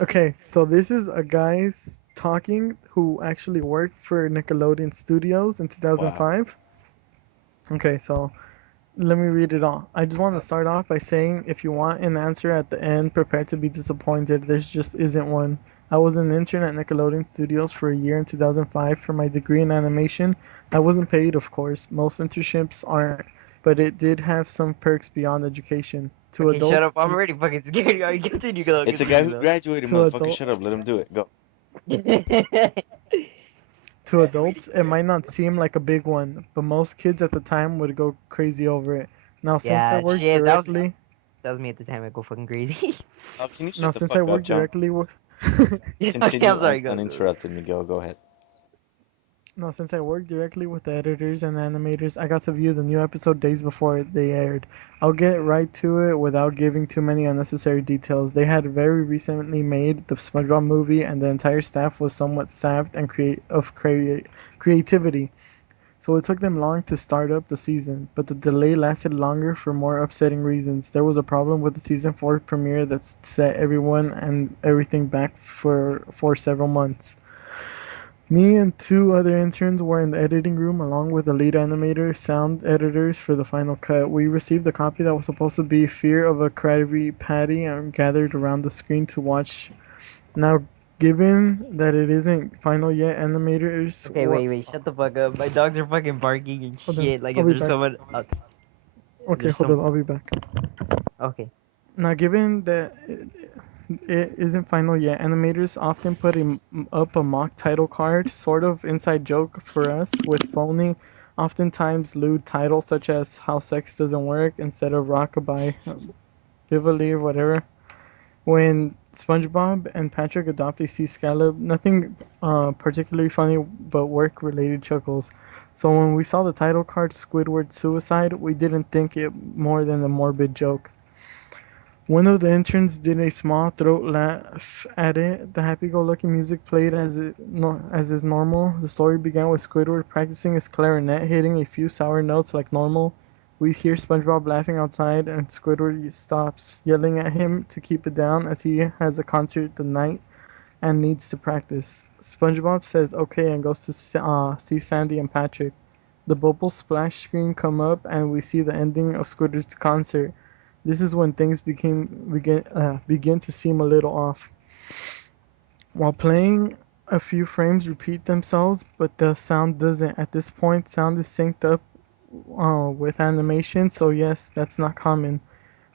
Okay, so this is a guy talking who actually worked for Nickelodeon Studios in Wow. 2005. Okay, so let me read it all. I just want to start off by saying if you want an answer at the end, prepare to be disappointed. There's just isn't one. I was an intern at Nickelodeon Studios for a year in 2005 for my degree in animation. I wasn't paid, of course. Most internships aren't, but it did have some perks beyond education. To Okay, shut adults, up. I'm already fucking scared. All right, continue, go, It's a guy continue, who go. graduated, to motherfucker. adult Shut up. Let him do it. Go. to adults, it might not seem like a big one, but most kids at the time would go crazy over it. Now, since I Yeah, work shit. directly, That was me at the time. I go fucking crazy. Oh, can you now shut the since I fuck up, work John? directly with Okay, Continue I'm sorry. Go, go. uninterrupted, Miguel. Go ahead. Now, since I work directly with the editors and animators, I got to view the new episode days before they aired. I'll get right to it without giving too many unnecessary details. They had very recently made the SpongeBob movie, and the entire staff was somewhat sapped and creativity. So it took them long to start up the season, but the delay lasted longer for more upsetting reasons. There was a problem with the season 4 premiere that set everyone and everything back for several months. Me and two other interns were in the editing room along with the lead animator, sound editors for the final cut. We received a copy that was supposed to be Fear of a Krabby Patty and gathered around the screen to watch. Now, given that it isn't final yet, animators Okay, wait. Shut the fuck up. My dogs are fucking barking and hold on, shit. Like I'll if be there's back. someone, if Okay, there's hold on, some. I'll be back. Okay. Now, given that it isn't final yet, animators often put up a mock title card, sort of inside joke for us, with phony, oftentimes lewd titles such as How Sex Doesn't Work instead of Rockabye, Bivoli, or whatever. When SpongeBob and Patrick adopt a sea scallop, nothing particularly funny but work related chuckles. So when we saw the title card Squidward Suicide, we didn't think it more than a morbid joke. One of the interns did a small throat laugh at it. The happy-go-lucky music played as is normal. The story began with Squidward practicing his clarinet, hitting a few sour notes like normal. We hear SpongeBob laughing outside, and Squidward stops, yelling at him to keep it down as he has a concert tonight and needs to practice. SpongeBob says okay and goes to see Sandy and Patrick. The bubble splash screen come up, and we see the ending of Squidward's concert. This is when things begin to seem a little off. While playing, a few frames repeat themselves, but the sound doesn't. At this point, sound is synced up with animation, so yes, that's not common.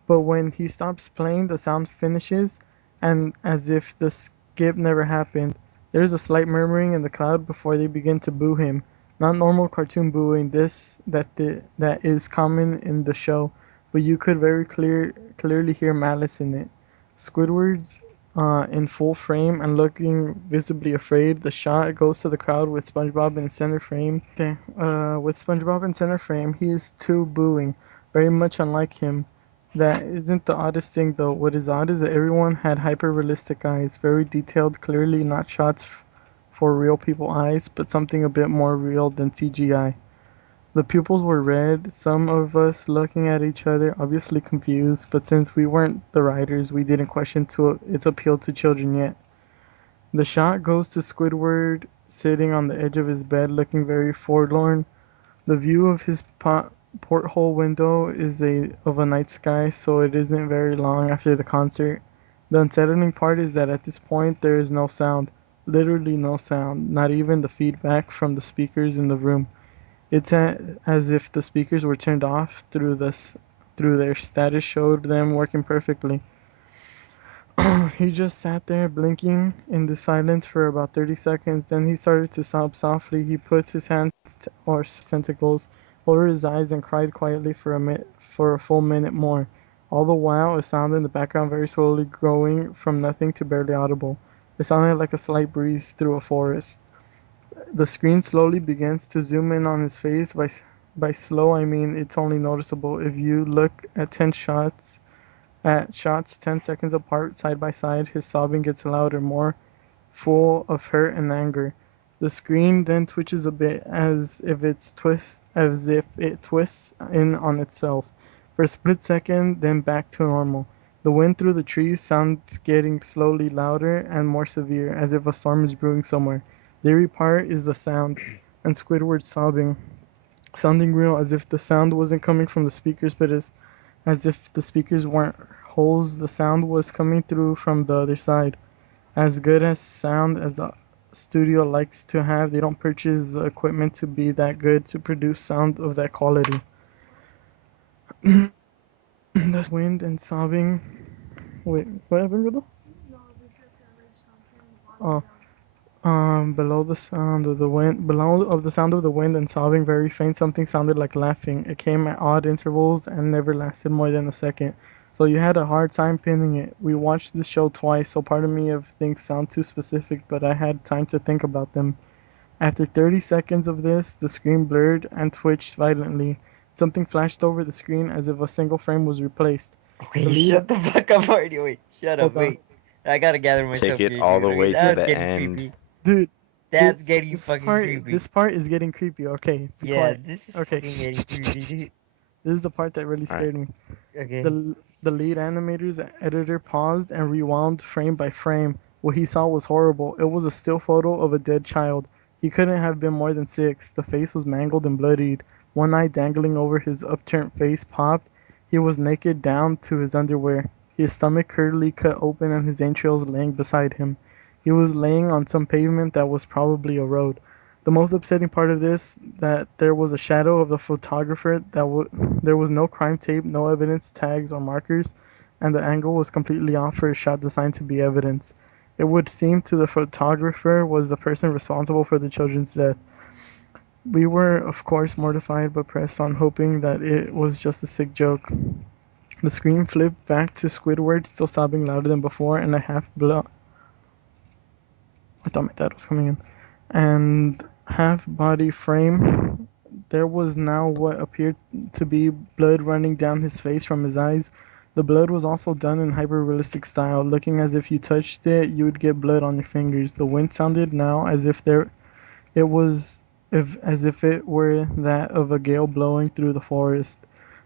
But when he stops playing, the sound finishes, and as if the skip never happened. There's a slight murmuring in the crowd before they begin to boo him. Not normal cartoon booing, that is common in the show, but you could clearly hear malice in it. Squidward's in full frame and looking visibly afraid. The shot goes to the crowd with SpongeBob in center frame. Okay, with SpongeBob in center frame, he is too booing, very much unlike him. That isn't the oddest thing though. What is odd is that everyone had hyper realistic eyes, very detailed, clearly not shots for real people eyes, but something a bit more real than CGI. The pupils were red, some of us looking at each other, obviously confused, but since we weren't the writers, we didn't question its appeal to children yet. The shot goes to Squidward sitting on the edge of his bed looking very forlorn. The view of his porthole window is of a night sky, so it isn't very long after the concert. The unsettling part is that at this point there is no sound, literally no sound, not even the feedback from the speakers in the room. As if the speakers were turned off through their status showed them working perfectly. He just sat there blinking in the silence for about 30 seconds. Then he started to sob softly. He put his hands or tentacles over his eyes and cried quietly for a full minute more. All the while, a sound in the background very slowly growing from nothing to barely audible. It sounded like a slight breeze through a forest. The screen slowly begins to zoom in on his face. By slow, I mean it's only noticeable if you look at shots 10 seconds apart side by side. His sobbing gets louder, more full of hurt and anger. The screen then twitches a bit as if it twists in on itself. For a split second, then back to normal. The wind through the trees sounds getting slowly louder and more severe, as if a storm is brewing somewhere. The eerie part is the sound, and Squidward sobbing, sounding real, as if the sound wasn't coming from the speakers, but as if the speakers weren't holes. The sound was coming through from the other side. As good as sound as the studio likes to have, they don't purchase the equipment to be that good to produce sound of that quality. The wind and sobbing. Wait, what happened, Riddle? Oh, below the sound of the wind, below of the sound of the wind and sobbing, very faint, something sounded like laughing. It came at odd intervals and never lasted more than a second. So you had a hard time pinning it. We watched the show twice, so part of me of things sound too specific, but I had time to think about them. After 30 seconds of this, the screen blurred and twitched violently. Something flashed over the screen as if a single frame was replaced. The Wait, lead. shut the fuck up already. Wait, shut up. Hold on. Wait. I gotta gather Take myself it here, all dude. the Okay, way to that's the getting end. creepy. Dude, That's getting this fucking part creepy. this part is getting creepy. Okay, be Yeah, quiet. this is Okay, fucking getting creepy, dude. this is the part that really All right. scared me. Okay. The lead animator's editor paused and rewound frame by frame. What he saw was horrible. It was a still photo of a dead child. He couldn't have been more than 6. The face was mangled and bloodied. One eye dangling over his upturned face popped. He was naked down to his underwear. His stomach currently cut open and his entrails laying beside him. He was laying on some pavement that was probably a road. The most upsetting part of this, that there was a shadow of the photographer, there was no crime tape, no evidence, tags, or markers, and the angle was completely off for a shot designed to be evidence. It would seem to the photographer was the person responsible for the children's death. We were, of course, mortified but pressed on, hoping that it was just a sick joke. The screen flipped back to Squidward, still sobbing louder than before, and a half blood. I thought my dad was coming in. And half body frame. There was now what appeared to be blood running down his face from his eyes. The blood was also done in hyper realistic style, looking as if you touched it, you would get blood on your fingers. The wind sounded now as if it was if as if it were that of a gale blowing through the forest.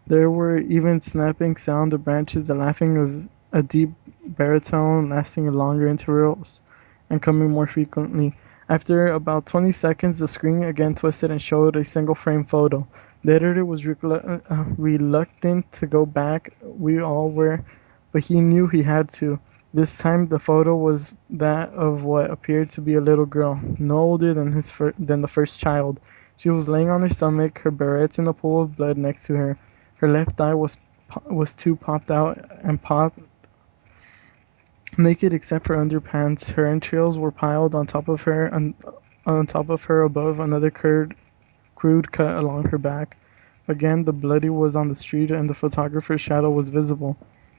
There were even snapping sound of branches, the laughing of a deep baritone lasting in longer intervals and coming more frequently. After about 20 seconds, the screen again twisted and showed a single frame photo. The editor was reluctant to go back. We all were, but he knew he had to. This time, the photo was that of what appeared to be a little girl, no older than than the first child. She was laying on her stomach, her barrettes in a pool of blood next to her. Her left eye was too popped out and popped naked except for underpants. Her entrails were piled on top of her and on top of her above another crude cut along her back. Again, the bloody was on the street and the photographer's shadow was visible.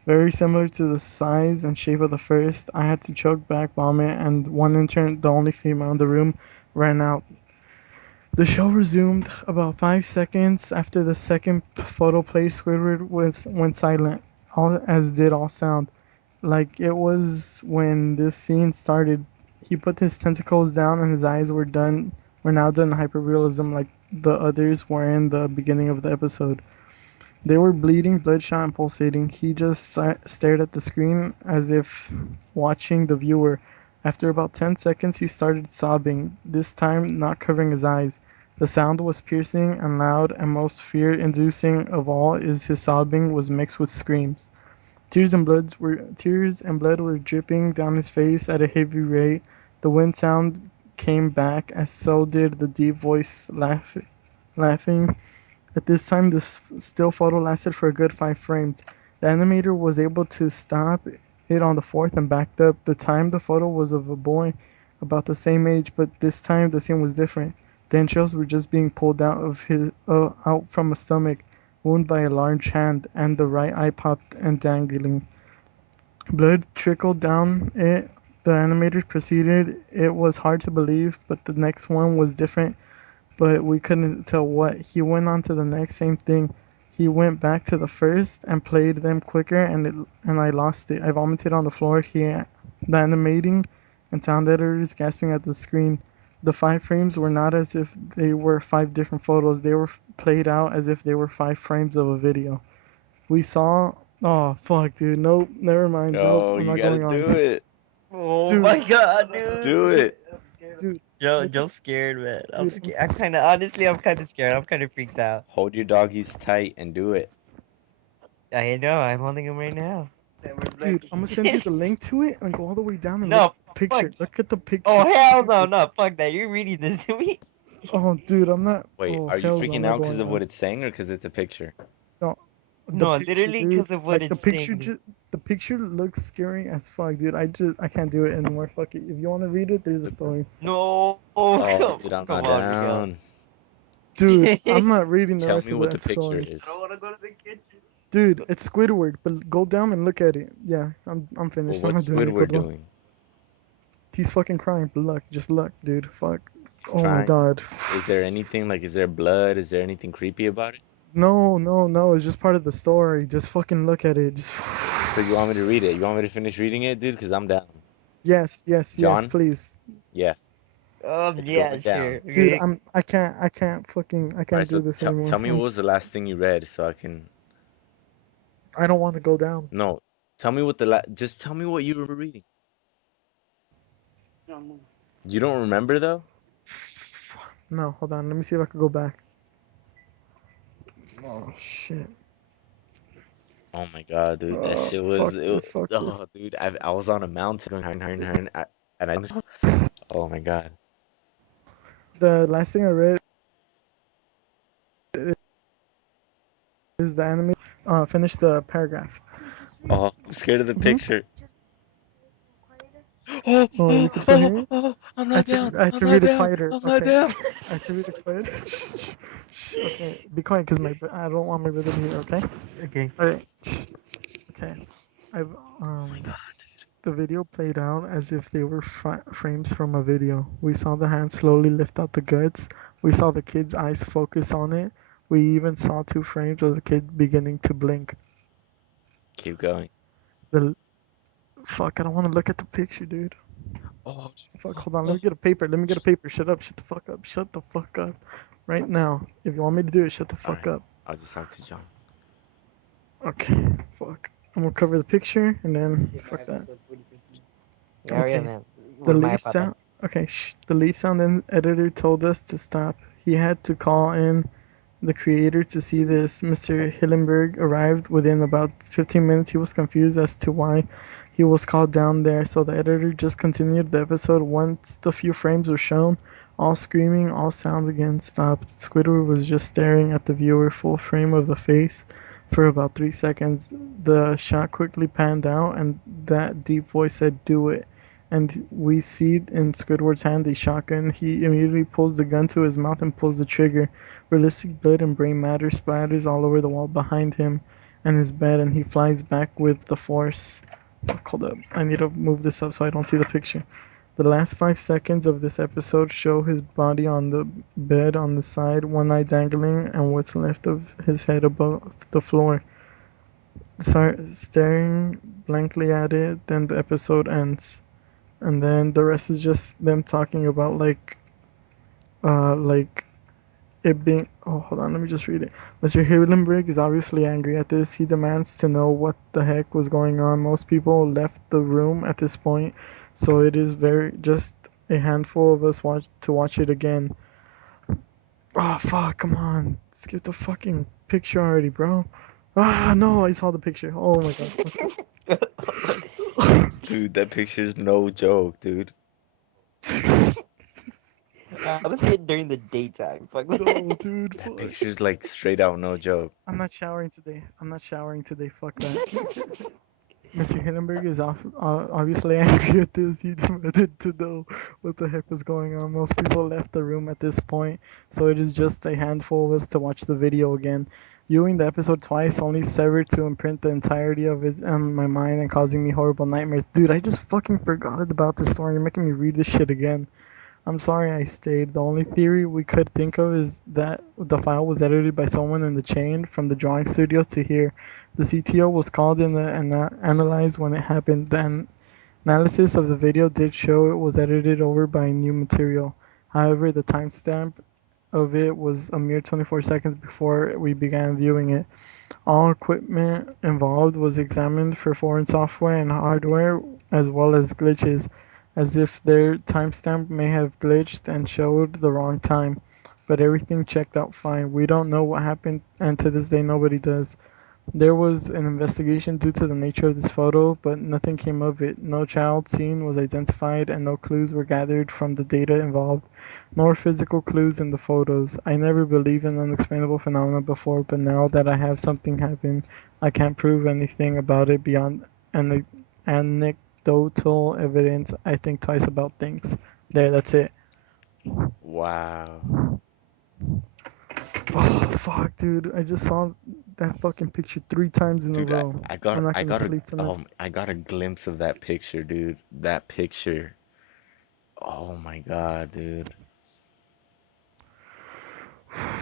Very similar to the size and shape of the first, I had to choke back vomit, and one intern, the only female in the room, ran out. The show resumed about 5 seconds after the second photo play. Squidward went silent, as did all sound. Like it was when this scene started. He put his tentacles down and his eyes were now done hyperrealism like the others were in the beginning of the episode. They were bleeding, bloodshot, and pulsating. He just stared at the screen as if watching the viewer. After about 10 seconds, he started sobbing, this time not covering his eyes. The sound was piercing and loud, and most fear inducing of all is his sobbing was mixed with screams. Tears and blood were dripping down his face at a heavy rate. The wind sound came back, as so did the deep voice laughing. At this time, the still photo lasted for a good 5 frames. The animator was able to stop it on the fourth and backed up. The time the photo was of a boy about the same age, but this time the scene was different. The entrails were just being pulled out from a stomach wound by a large hand, and the right eye popped and dangling. Blood trickled down it. The animator proceeded. It was hard to believe, but the next one was different, but we couldn't tell what. He went on to the next same thing. He went back to the first and played them quicker, and I lost it. I vomited on the floor. The animating and sound editors gasping at the screen. The 5 frames were not as if they were 5 different photos. They were played out as if they were 5 frames of a video. We saw Oh fuck, dude. Nope. Never mind. Nope. Oh, I'm you not gotta going do on. it. Oh Dude, my god, dude. Do it. dude. Look at, Joe's scared, man. I'm dude. scared. I'm kind of honestly, I'm kind of scared. I'm kind of freaked out. Hold your doggies tight and do it. I know. I'm holding him right now. Dude, I'm gonna send you the link to it and go all the way down and look at No, the fuck. picture. Look at the Oh picture. hell no, no, fuck that. You're reading this to me. Oh, dude, I'm not. Wait, Oh, are you hell no, I'm freaking not out because going of on. what it's saying or because it's a picture? No, the No, picture, literally dude. because of what Like the it's picture, saying. the picture looks scary as fuck, dude. I can't do it anymore. Fuck it. If you want to read it, there's a The- story. No, Oh, come, dude, I'm come not on, Miguel. down. Dude, I'm not reading the Tell rest me of what the that picture story. is. Dude, it's Squidward, but go down and look at it. Yeah, I'm Well, finished. I'm not what's doing it. Go Squidward down. doing? He's fucking crying, but look, just look, dude. Fuck. He's Oh my crying. god. Is there anything like, is there blood? Is there anything creepy about it? No, no, no. It's just part of the story. Just fucking look at it. Just. So you want me to read it? You want me to finish reading it, dude? Because I'm down. Yes, yes, yes, John? please. Yes. It's Yeah, going sure. down. Dude, Okay. I can't fucking, I All right, can't so do this tell anymore. me what was the last thing you read so I can. I don't want to go down. No, tell me what just tell me what you were reading. You don't remember though? No, hold on. Let me see if I can go back. Oh shit. Oh my God, dude, that Oh shit fuck was this. Fuck this. oh, dude, I was on a mountain and I oh my God. The last thing I read is the anime. Finish the paragraph. Oh, I'm scared of the Hmm. picture. Oh, Oh, you oh, can still oh, hear it? oh, I'm not down. I had I'm to not read it down. quieter. I'm not Okay. down. I had to read it quieter. Shh, shh, okay. Be quiet, cause I don't want my brother to hear. Okay. Okay. All right. Shh. Okay. I've Oh my God, The video played out as if they were frames from a video. We saw the hand slowly lift out the guts. We saw the kid's eyes focus on it. We even saw two frames of the kid beginning to blink. dude. Keep going. The fuck, I don't want to look at the picture, dude. Oh, Fuck, oh, hold on. Let oh. me get a paper. Let me get a paper. Shut up. Shut the fuck up. Shut the fuck up. Right now. If you want me to do it, shut the All fuck right, up. I'll just talk to John. Okay. Fuck. I'm gonna cover the picture and then fuck that. Yeah, yeah, Okay. man. The What my leaf papa? sound. Okay, the leaf sound editor told us to stop. He had to call in the creator to see this. Mr. Hillenberg arrived within about 15 minutes. He was confused as to why he was called down there, so the editor just continued the episode. Once the few frames were shown, all screaming, all sound again stopped. Squidward was just staring at the viewer, full frame of the face, for about 3 seconds. The shot quickly panned out, and that deep voice said, "Do it." And we see in Squidward's hand a shotgun. He immediately pulls the gun to his mouth and pulls the trigger. Realistic blood and brain matter splatters all over the wall behind him and his bed, and he flies back with the force. Fuck, hold up. I need to move this up so I don't see the picture. The last 5 seconds of this episode show his body on the bed on the side, one eye dangling, and what's left of his head above the floor. Staring blankly at it, then the episode ends. And then the rest is just them talking about like it being. Oh, hold on, let me just read it. Mr. Hillenberg is obviously angry at this. He demands to know what the heck was going on. Most people left the room at this point, so it is very just a handful of us watch it again. Oh fuck, come on, skip the fucking picture already, bro. Ah no, I saw the picture. Oh my god, fuck Dude, that picture's no joke, dude. this. I was see it during the daytime. Fuck. No, dude, That fuck. picture's like straight out no joke. I'm not showering today. I'm not showering today. Fuck that. Mr. Hindenburg is obviously angry at this. He demanded to know what the heck was going on. Most people left the room at this point, so it is just a handful of us to watch the video again. Viewing the episode twice only served to imprint the entirety of it on my mind and causing me horrible nightmares. Dude, I just fucking forgot about this story. You're making me read this shit again. I'm sorry I stayed. The only theory we could think of is that the file was edited by someone in the chain from the drawing studio to here. The CTO was called in and analyzed when it happened. The analysis of the video did show it was edited over by new material. However, the timestamp of it was a mere 24 seconds before we began viewing it. All equipment involved was examined for foreign software and hardware, as well as glitches, as if their timestamp may have glitched and showed the wrong time. But everything checked out fine. We don't know what happened, and to this day, nobody does. There was an investigation due to the nature of this photo, but nothing came of it. No child seen was identified, and no clues were gathered from the data involved, nor physical clues in the photos. I never believed in unexplainable phenomena before, but now that I have something happen, I can't prove anything about it beyond ane- anecdotal evidence. I think twice about things. There, that's it. Wow. Oh, fuck, dude. I just saw that fucking picture 3 times in a Dude, row. I'm not I gonna got a sleep tonight. I got a glimpse of that picture, dude. That picture. Oh my God, dude.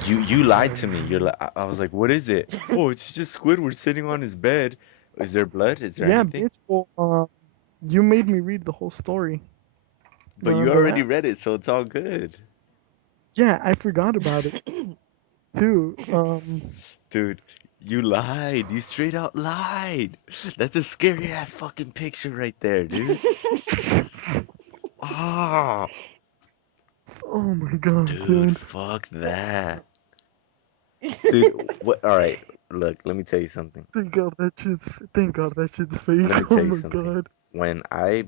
You lied to me. I was like, what is it? Oh, it's just Squidward sitting on his bed. Is there blood? Is there Yeah, anything? bitch. Well, you made me read the whole story. You But you remember already that? read it, so it's all good. Yeah, I forgot about it too. Dude, you lied. You straight out lied. That's a scary ass fucking picture right there, dude. Ah, Oh my god, dude, dude. fuck that. Dude, what? All right, look, let me tell you something. Thank God that shit's Let me fake. Oh tell you my something. god. When I,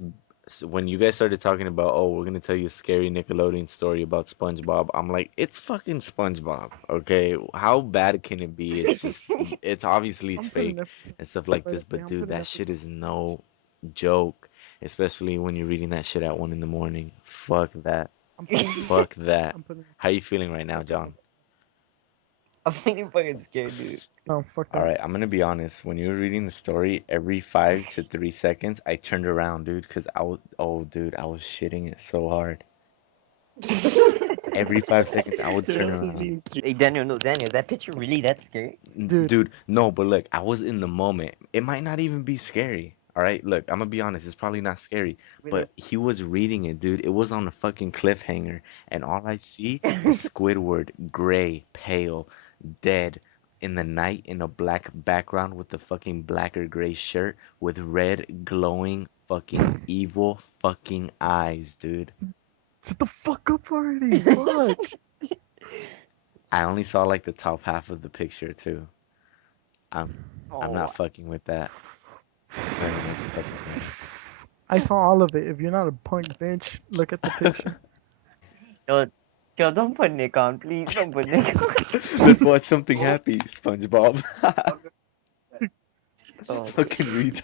when you guys started talking about, oh, we're gonna tell you a scary Nickelodeon story about SpongeBob, I'm like, it's fucking SpongeBob, okay? How bad can it be? It's just, it's obviously it's I'm putting fake Netflix and stuff like right this, away. but I'm dude, putting that Netflix. shit is no joke, especially when you're reading that shit at 1 in the morning. Fuck that. I'm putting. Fuck that. I'm putting. How you feeling right I'm now, putting John? it. I'm feeling fucking scared, dude. No, fuck All that. right, I'm gonna be honest. When you were reading the story, every 5 to 3 seconds, I turned around, dude, because I was, oh, dude, I was shitting it so hard. Every 5 seconds, I would turn Yo, around. hey Daniel, no Daniel, that picture really that scary? Dude, Dude, no, but look, I was in the moment. It might not even be scary. All right, look, I'm gonna be honest, it's probably not scary, Really? but he was reading it, dude. It was on a fucking cliffhanger, and all I see is Squidward, gray, pale, dead, in the night in a black background with the fucking black or gray shirt with red, glowing, fucking evil fucking eyes, dude. shut the fuck up already. Fuck. I only saw like the top half of the picture too. I'm I'm Oh, not fucking with that very next fucking minute. I saw all of it. If you're not a punk bitch, look at the picture. yo, yo, don't put Nick on, please. Don't put Nick on. Let's watch something Oh, happy, SpongeBob. oh, Fucking retard.